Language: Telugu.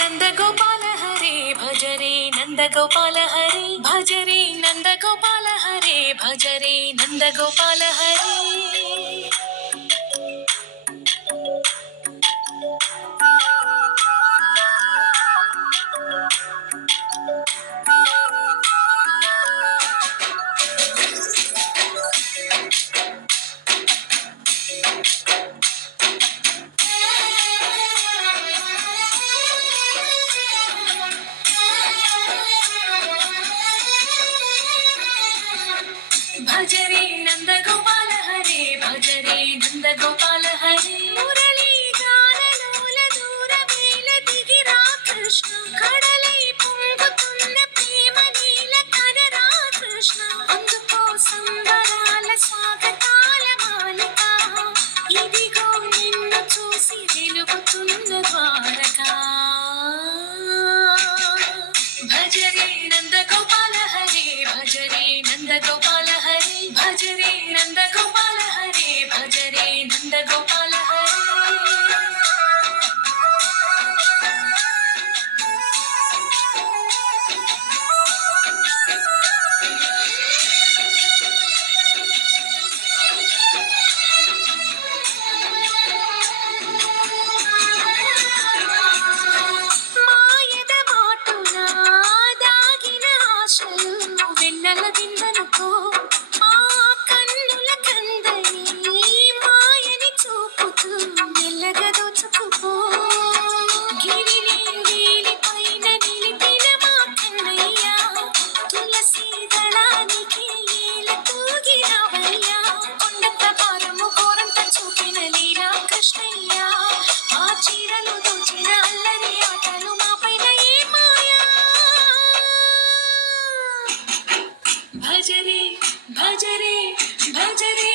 నందగోపాల హరే భజరే నందగోపాల హరే భజరే నందగోపాల హరే భజరే నందగోపాల హరే భజరే నందగోపాల హరే భజరే నందగోపాల హరే మురళీ గానలోల దూరమేల దిగిరా కృష్ణ కడలై పొంగుతున్న ప్రేమ నీల కనరా కృష్ణ అందుకో సంబరాల స్వాగతాల మాలిక ఇదిగో నిన్ను చూసి వెలుగుతున్న ద్వారకా భజరే నందగోపాల హరే భజరే నందగోపాల హరే భజరే నందగోపాల హరే భజరే నందగోపాల హరే మాయద మాటున దాగిన ఆశలు వెన్నెల విందనుకో ఆ కన్నుల కందని మాయని చూపుతూ మెల్లగా దోచుకుపో గిరిని వేలిపైన నిలిపిన మా కన్నయ్య తులసి దళానికి ఏల తూగినవయ్యా కొండంత భారము ఘోరంత చూపిన లీలా కృష్ణయ్య ఆ చీరలు దోచిన అల్లరి ఆటలు మా పైన ఏ మాయా భజరే భజరే భజరే